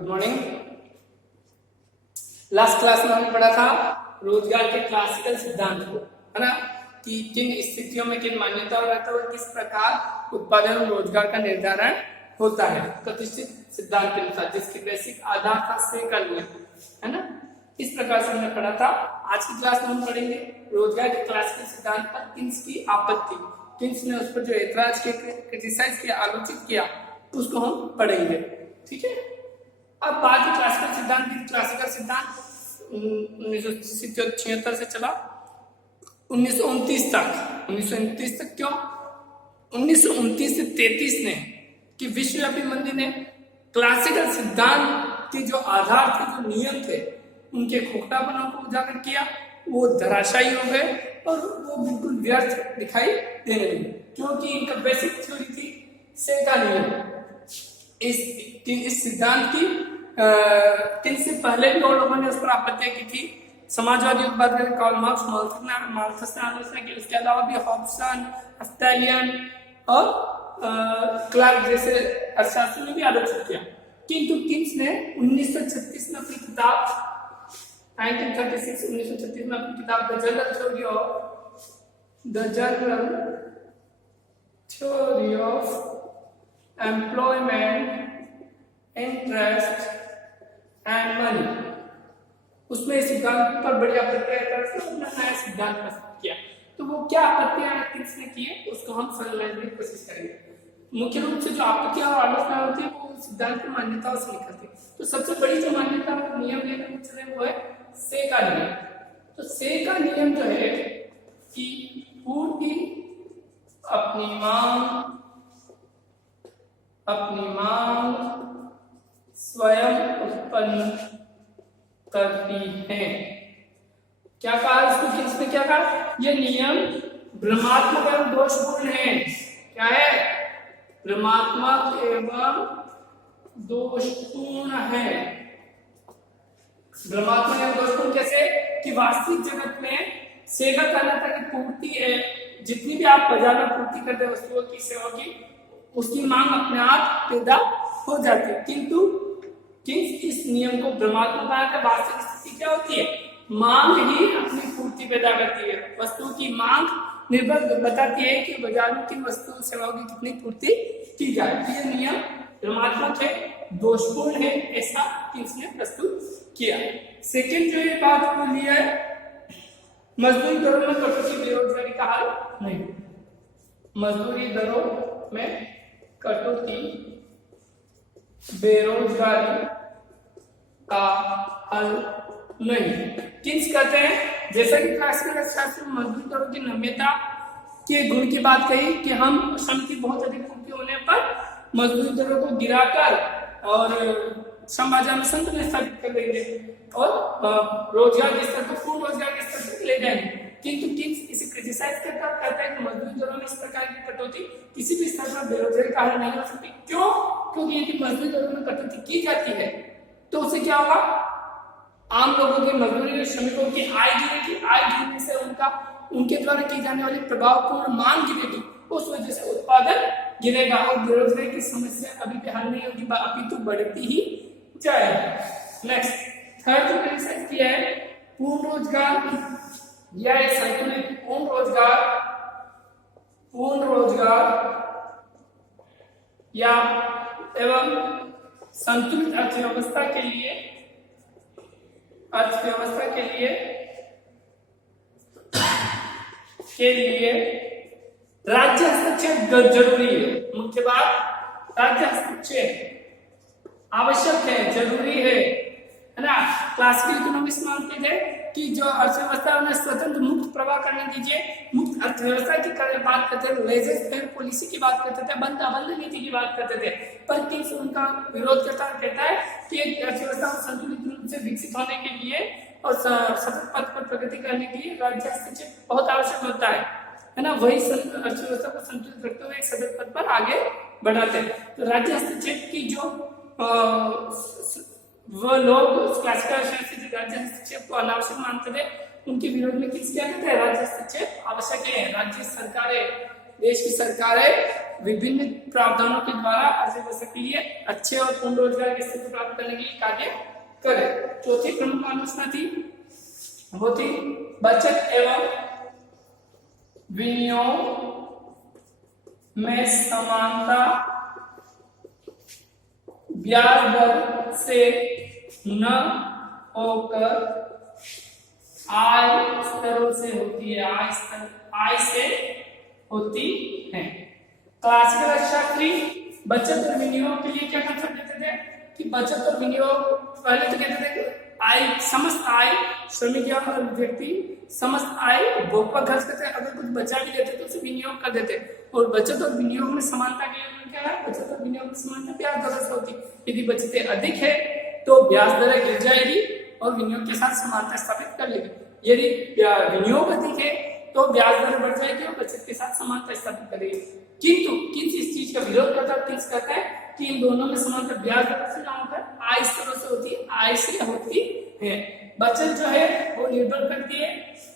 Good morning. Last class में हमने पढ़ा था रोजगार के क्लासिकल सिद्धांत को, है ना, कि किन स्थितियों में किन मान्यताओं रहता है और किस प्रकार उत्पादन और रोजगार का निर्धारण होता है प्रतिष्ठित सिद्धांत के अनुसार, जिसकी बेसिक आधार था से का नियम, है ना। इस प्रकार से हमने पढ़ा था। आज की क्लास में हम पढ़ेंगे रोजगार के क्लासिकल सिद्धांत पर किन्स की आपत्ति, किन्स ने उस पर जो एतराज किया, क्रिटिसाइज किया, आलोचित किया, उसको हम पढ़ेंगे। ठीक है। अब बात है क्लासिकल सिद्धांत की। क्लासिकल सिद्धांत 1976 से चला 1929 तक। 1929 तक क्यों? 1929 से 33 ने कि विश्वव्यापी मंदी ने क्लासिकल सिद्धांत के जो आधार थे, जो नियम थे, उनके खोखलापनों को उजागर किया। वो धराशायी हो गए और वो बिल्कुल व्यर्थ दिखाई देने लगे, क्योंकि इनका बेसिक थ्योरी थी से का नियम। इस सिद्धांत की से पहले भी और लोगों ने उस पर आपत्तियां की थी। समाजवादी उपवादकारी कार्ल मार्क्स, मार्क्स ने आलोचना की। उसके अलावा भी हॉब्सन, हफ्तैलियन और क्लार्क जैसे अर्थशास्त्री ने भी आलोचना किया। किंतु किन्स ने 1936 में अपनी किताब 1936 में अपनी किताब the general theory of employment, interest and money, उसमें इस सिद्धांत पर बड़ी आपत्तियां नया सिद्धांत प्रस्तुत किया। तो वो क्या आपत्तियां किसने की है उसको हम समझने की कोशिश करेंगे। मुख्य रूप से जो आपत्तियां और आलोचना होती है वो सिद्धांत की मान्यताओं से निकलती है। तो सबसे बड़ी जो मान्यता नियम लेकर चले वो है से का नियम। तो से का नियम जो है कि पूर्ति अपनी मांग स्वयं उत्पन्न करती है। क्या कहा इसको? किसने क्या कहा? यह नियम भ्रमात्मक एवं दोषपूर्ण है। क्या है? भ्रमात्मक एवं दोषपूर्ण है। भ्रमात्मक एवं दोषपूर्ण कैसे? कि वास्तविक जगत में से का कहना था कि पूर्ति है, जितनी भी आप बाजार में पूर्ति करते हैं वस्तुओं की, सेवा की, उसकी मांग अपने आप पैदा हो जाती है। किंतु इस नियम को भ्रमात्मक बनाकर वास्तविक स्थिति क्या होती है? मांग ही अपनी पूर्ति पैदा करती है। वस्तुओं की मांग निर्भर बताती है कि बाजार में किन वस्तुओं सेवाओं की कितनी पूर्ति की जाए। यह नियम भ्रमात्मक है, दोषपूर्ण है, ऐसा किसने प्रस्तुत किया। सेकंड जो ये बात बोली है, मजदूरी दरों में कटौती बेरोजगारी का हल नहीं। मजदूरी दरों में कटौती बेरोजगारी का हल नहीं। किन्स कहते हैं, जैसा कि क्लासिकल अर्थशास्त्र में मजदूरी दरों की नम्यता के गुण की बात कही कि हम श्रम की बहुत अधिक पूर्ति होने पर मजदूरी दरों को गिराकर और श्रम बाजार में संतुलन स्थापित कर देंगे और रोजगार के स्तर को पूर्ण रोजगार के स्तर तक ले जाएंगे। किंतु किन्स इसे क्रिटिसाइज करता है कि मजदूरी दरों में इस प्रकार की कटौती किसी भी स्तर पर बेरोजगारी का हल नहीं हो सकती। क्यों? क्योंकि यदि मजदूरी दरों में कटौती की जाती है तो उससे क्या होगा? आम लोगों की, मजदूरी श्रमिकों की आय गिरेगी। आय गिरने से उनके द्वारा की जाने वाली प्रभावपूर्ण मांग गिरेगी। उस वजह से उत्पादन गिरेगा और बेरोजगारी की समस्या कभी भी हल नहीं होगी, अपितु बढ़ती ही जाएगी। नेक्स्ट थर्ड जो क्रिटिसाइज किया है, पूर्ण रोजगार या संतुलित पूर्ण रोजगार या एवं संतुलित अर्थव्यवस्था के लिए राज्य हस्तक्षेप जरूरी है। मुख्य बात, राज्य हस्तक्षेप आवश्यक है, जरूरी है ना। क्लासिकल इकोनॉमिक्स मानते थे कि जो अर्थव्यवस्था उन्हें स्वतंत्र मुक्त प्रवाह करने दीजिए। मुक्त अर्थव्यवस्था की बात करते थे, लेजर फेयर पॉलिसी की बात करते थे, बंद नीति की बात करते थे। पर किन्स उनका विरोध करता कहता है कि एक अर्थव्यवस्था को संतुलित रूप से विकसित होने के लिए और सतत पथ पर प्रगति करने के लिए राज्य हस्तक्षेप बहुत आवश्यक होता है ना। वही अर्थव्यवस्था को संतुलित रखते हुए एक सतत पथ पर आगे बढ़ाते हैं। तो राज्य हस्तक्षेप की जो वो लोग क्लासिकल अर्थशास्त्री राज्य हस्तक्षेप को अनावश्यक मानते थे, उनके विरोध में किस क्या कहते हैं? राज्य हस्तक्षेप आवश्यक है। राज्य सरकारें देश की सरकारें विभिन्न प्रावधानों के द्वारा अर्थव्यवस्था के लिए अच्छे और पूर्ण रोजगार की स्थिति प्राप्त करने के लिए कार्य करे। चौथी प्रमुख आलोचना थी वो थी बचत एवं विनियोग में समानता, ब्याज दर से न होकर आय स्तरों से होती है, आय से होती है। क्लासिकल अर्थशास्त्री बचत और विनियोग के लिए क्या कंसेप्ट देते थे कि बचत और विनियोग पहले तो कहते थे आय, समस्त आय श्रमिक या व्यक्ति समस्त आय उपभोग पर खर्च करते, अगर कुछ बचा भी देते तो उसे विनियोग कर देते। और बचत और विनियोग में समानता के लिए क्या है, बचत और विनियोग में समानता ब्याज दर से होती। यदि बचतें अधिक है तो ब्याज दरें गिर जाएगी और विनियोग के साथ समानता स्थापित कर लेगी। यदि विनियोग अधिक है तो ब्याज दर बढ़ जाएगी और बचत के साथ समानता स्थापित करेगी। किंतु किस इस चीज का विरोध करता है, किस कहता है कि इन दोनों में समानता ब्याज दर से ना होकर आय स्तरों से होती है, आय से होती है। बचत जो है वो निर्भर करती है,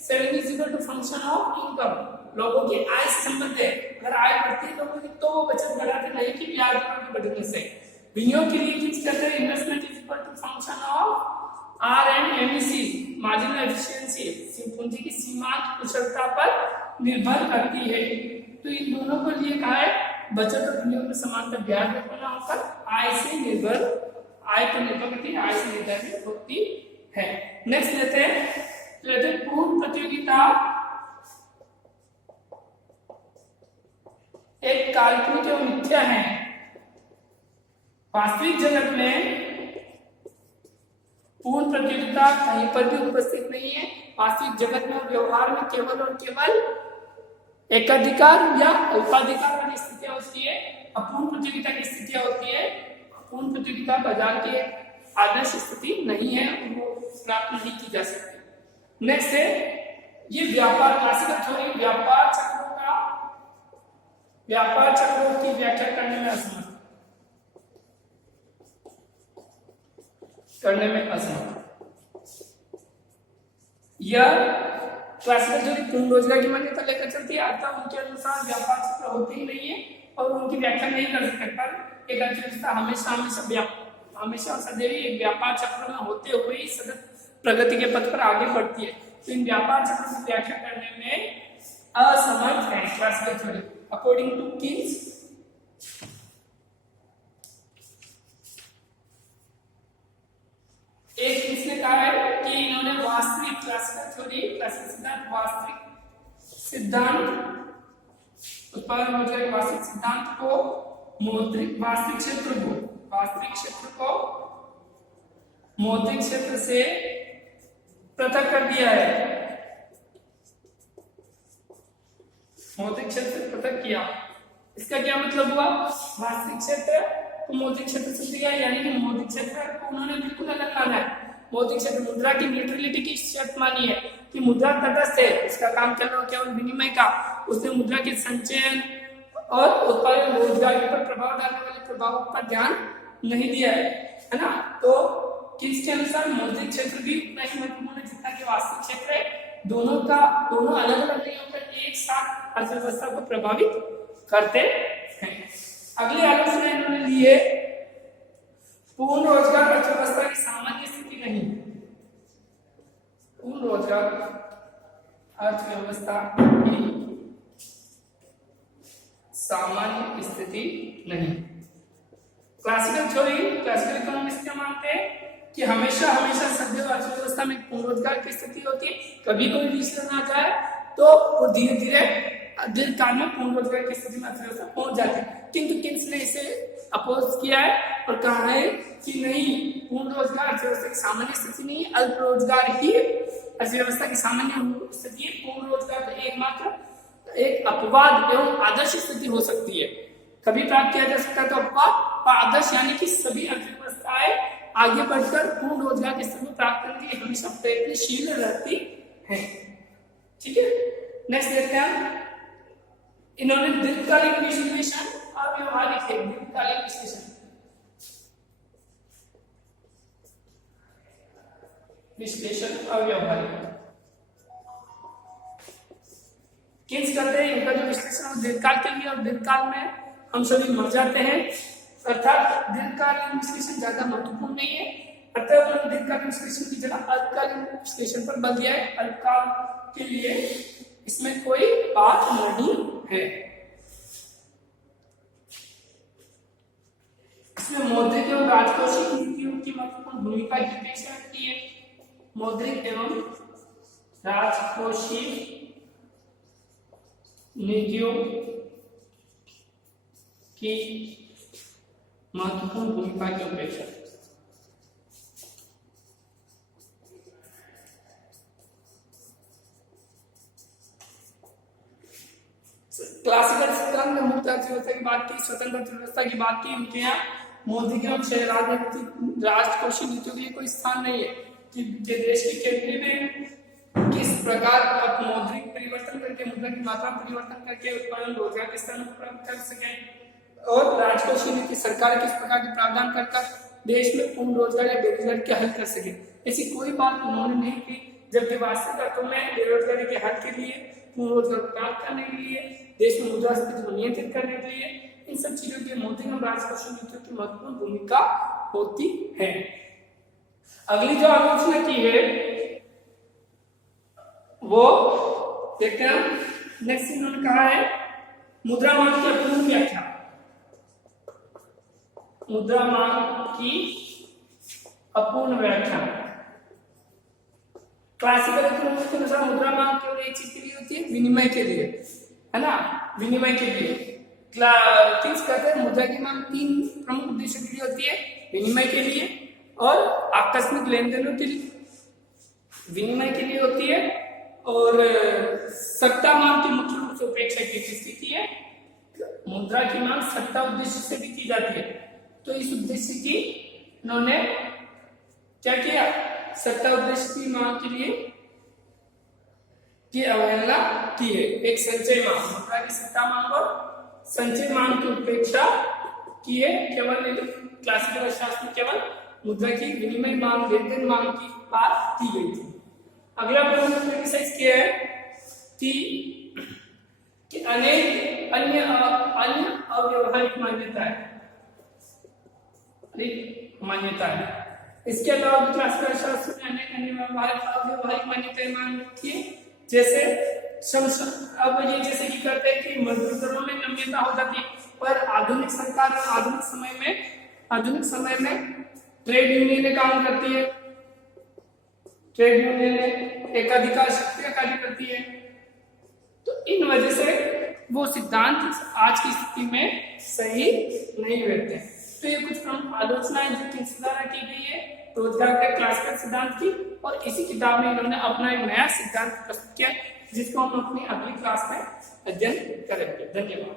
saving is equal to function of income, लोगों की आय से संबंध है। अगर आय बढ़ती है लोगों की तो वो बचत बढ़ाते, नहीं कि ब्याज दर के बढ़ने से। विनियोग के लिए किस कहते हैं, investment is equal to function of RMEC, marginal efficiency, पूंजी की सीमांत कुशलता पर निर्भर करती है। तो इन दोनों को लिए कहा है बचत और विनियोग में समानता ब्याज दर ना होकर आय से निर्भर, आय पर निर्भर करती है, आय से निर्धारित होती है। नेक्स्ट लेते हैं पूर्ण प्रतियोगिता एक काल्पनिक एवं मिथ्या है। वास्तविक जगत में पूर्ण प्रतियोगिता कहीं पर भी उपस्थित नहीं है। वास्तविक जगत में व्यवहार में केवल और केवल एकाधिकार या अल्पाधिकार वाली स्थितियां होती है, अपूर्ण प्रतियोगिता की स्थितियां होती है। पूर्ण प्रतियोगिता बाजार की आदर्श स्थिति नहीं है, वो प्राप्त नहीं की जा सकती। नेक्स्ट है ये व्यापार क्लासिकल थ्योरी व्यापार चक्रों की व्याख्या करने में असमर्थ, यह क्लासिकल थ्योरी पूर्ण रोजगार की मान्यता लेकर चलती है, अर्थात उनके अनुसार व्यापार चक्र होते ही नहीं है और उनकी व्याख्या नहीं कर सकते। पर एक अर्थव्यवस्था हमेशा सदैव एक व्यापार चक्र में होते हुए ही सतत प्रगति के पथ पर आगे बढ़ती है। तो इन व्यापार चक्र की व्याख्या करने में असमर्थ है classical theory. According to Keynes, एक किसने कहा है कि इन्होंने वास्तविक क्लासिकल थ्योरी, क्लासिकल सिद्धांत, वास्तविक सिद्धांत, उत्पादन रोजगार के वास्तविक सिद्धांत को वास्तविक क्षेत्र को मौद्रिक क्षेत्र से पृथक कर दिया है। मौद्रिक क्षेत्र पृथक किया, इसका क्या मतलब हुआ, वास्तविक क्षेत्र को मौद्रिक क्षेत्र से दिया, यानी कि मौद्रिक क्षेत्र को उन्होंने बिल्कुल अलग माना है। मौद्रिक क्षेत्र मुद्रा की न्यूट्रलिटी की शर्त मानी है कि मुद्रा तटस्थ है, इसका काम करना केवल विनिमय का। उसने मुद्रा के संचयन और उत्पादन रोजगार पर प्रभाव डालने वाले प्रभावों पर ध्यान नहीं दिया है ना। तो किसके अनुसार मौद्रिक क्षेत्र भी उतना ही महत्वपूर्ण है जितना कि वास्तविक क्षेत्र है। दोनों अलग अलग नहीं होकर एक साथ अर्थव्यवस्था को प्रभावित करते हैं। अगली आलोचना इन्होंने ली है पूर्ण रोजगार अर्थव्यवस्था की सामान्य स्थिति नहीं। पूर्ण रोजगार अर्थव्यवस्था की सामान्य स्थिति नहीं। क्लासिकल इकोनॉमिस्ट क्या मानते हैं कि हमेशा सदैव अर्थव्यवस्था में पूर्ण रोजगार की स्थिति होती है। कभी कोई विचलन आ जाए तो वो धीरे धीरे दीर्घकाल में पूर्ण रोजगार की स्थिति में अर्थव्यवस्था पहुंच जाती है। किंतु किन्स ने इसे अपोज किया है और कहा है कि नहीं, पूर्ण रोजगार अर्थव्यवस्था की सामान्य स्थिति नहीं, अल्प रोजगार ही अर्थव्यवस्था की सामान्य स्थिति है। पूर्ण रोजगार तो एकमात्र एक अपवाद एवं आदर्श स्थिति हो सकती है, कभी प्राप्त किया जा सकता है। तो अपवाद आदर्श यानी कि सभी अर्थव्यवस्थाएं आगे बढ़कर पूर्ण रोजगार की स्थिति प्राप्त करने के लिए हमेशा प्रयत्नशील रहती है। ठीक है, नेक्स्ट देखते हैं। इन्होंने दीर्घकालिक विश्लेषण और व्यवहारिक है। दीर्घकालिक विश्लेषण और व्यवहारिक। किंस करते हैं इनका जो विश्लेषण है दीर्घकाल के लिए, और दीर्घकाल में हम सभी मर जाते हैं, अर्थात दीर्घकालीन विश्लेषण ज्यादा महत्वपूर्ण नहीं है, अतः उन्होंने दीर्घकालीन विश्लेषण की जगह अल्पकालीन विश्लेषण पर बल दिया है। अल्पकाल के लिए इसमें कोई बात नहीं है। इसमें मौद्रिक एवं राजकोषीय नीतियों की महत्वपूर्ण भूमिका की पेशकश की है। मौद्रिक एवं राजकोषीय नीतियों की महत्वपूर्ण भूमिका की उपेक्षा। क्लासिकल सिद्धांत में मुक्त अर्थव्यवस्था की बात की, स्वतंत्र अर्थव्यवस्था की बात की, उनके यहाँ मौद्रिक एवं राजनीतिक राजकोषीय नीतियों के लिए कोई स्थान नहीं है कि देश की केंद्रीय में किस प्रकार आप मौद्रिक परिवर्तन करके, मुद्रा की मात्रा परिवर्तन करके उत्पादन रोजगार के स्थान पर प्राप्त कर सके, और राजकोषीय नीति सरकार किस प्रकार के प्रावधान कर देश में पूर्ण रोजगार या बेरोजगारी के हल कर सके, ऐसी कोई बात उन्होंने नहीं की। जबकि वास्तविक अर्थों में बेरोजगारी के हल के लिए, पूर्ण रोजगार प्राप्त करने के लिए, देश में मुद्रास्फीति को नियंत्रित करने के लिए, इन सब चीजों के मौद्रिक एवं राजकोषीय नीतियों की महत्वपूर्ण भूमिका होती है। अगली जो आलोचना की है वो देखते हैं, नेक्स्ट इन्होंने कहा है मुद्रा मांग की अपूर्ण व्याख्या। मुद्रा मांग की अपूर्ण व्याख्या। क्लासिकल इकोनॉमिक्स के अनुसार मुद्रा मांग केवल एक चीज के लिए होती है, विनिमय के लिए, है ना, विनिमय के लिए। किस कहते हैं मुद्रा की मांग तीन प्रमुख उद्देश्यों के लिए होती है, विनिमय के लिए और आकस्मिक लेन देनों के लिए, विनिमय के लिए होती है, और सट्टा मांग की मुख्य रूप से उपेक्षा की स्थिति है। मुद्रा की मांग सट्टा उद्देश्य से भी की जाती है, तो इस उद्देश्य की इन्होंने क्या किया, सट्टा उद्देश्य की मांग के लिए की अवहेलना की है। एक संचय मांग, मुद्रा की सट्टा मांग और संचय मांग की उपेक्षा की है। केवल क्लासिकल अर्थशास्त्र में केवल मुद्रा की विनिमय मांग, लेन देन मांग की बात की गई थी। अगला प्रश्न क्रिटिसाइज किया है कि अनेक अन्य अव्यवहारिक मान्यताएं, इसके अलावा भी क्लासिकल अर्थशास्त्र में अनेक अन्य अव्यवहारिक मान्यताएं मांग की, जैसे अब ये जैसे कि करते हैं कि मजदूर दरों में नम्यता हो जाती है, पर आधुनिक सरकार आधुनिक समय में ट्रेड यूनियनें काम करती है, ट्रेड यूनियनें एकाधिकार शक्ति का कार्य करती है, तो इन वजह से वो सिद्धांत आज की स्थिति में सही नहीं रहते। तो ये कुछ प्रमुख आलोचनाएं जो किंस द्वारा की गई है रोजगार के क्लासिकल सिद्धांत की, और इसी किताब में इन्होंने अपना एक नया सिद्धांत प्रस्तुत किया जिसको हम अपनी अगली क्लास में अध्ययन करेंगे। धन्यवाद।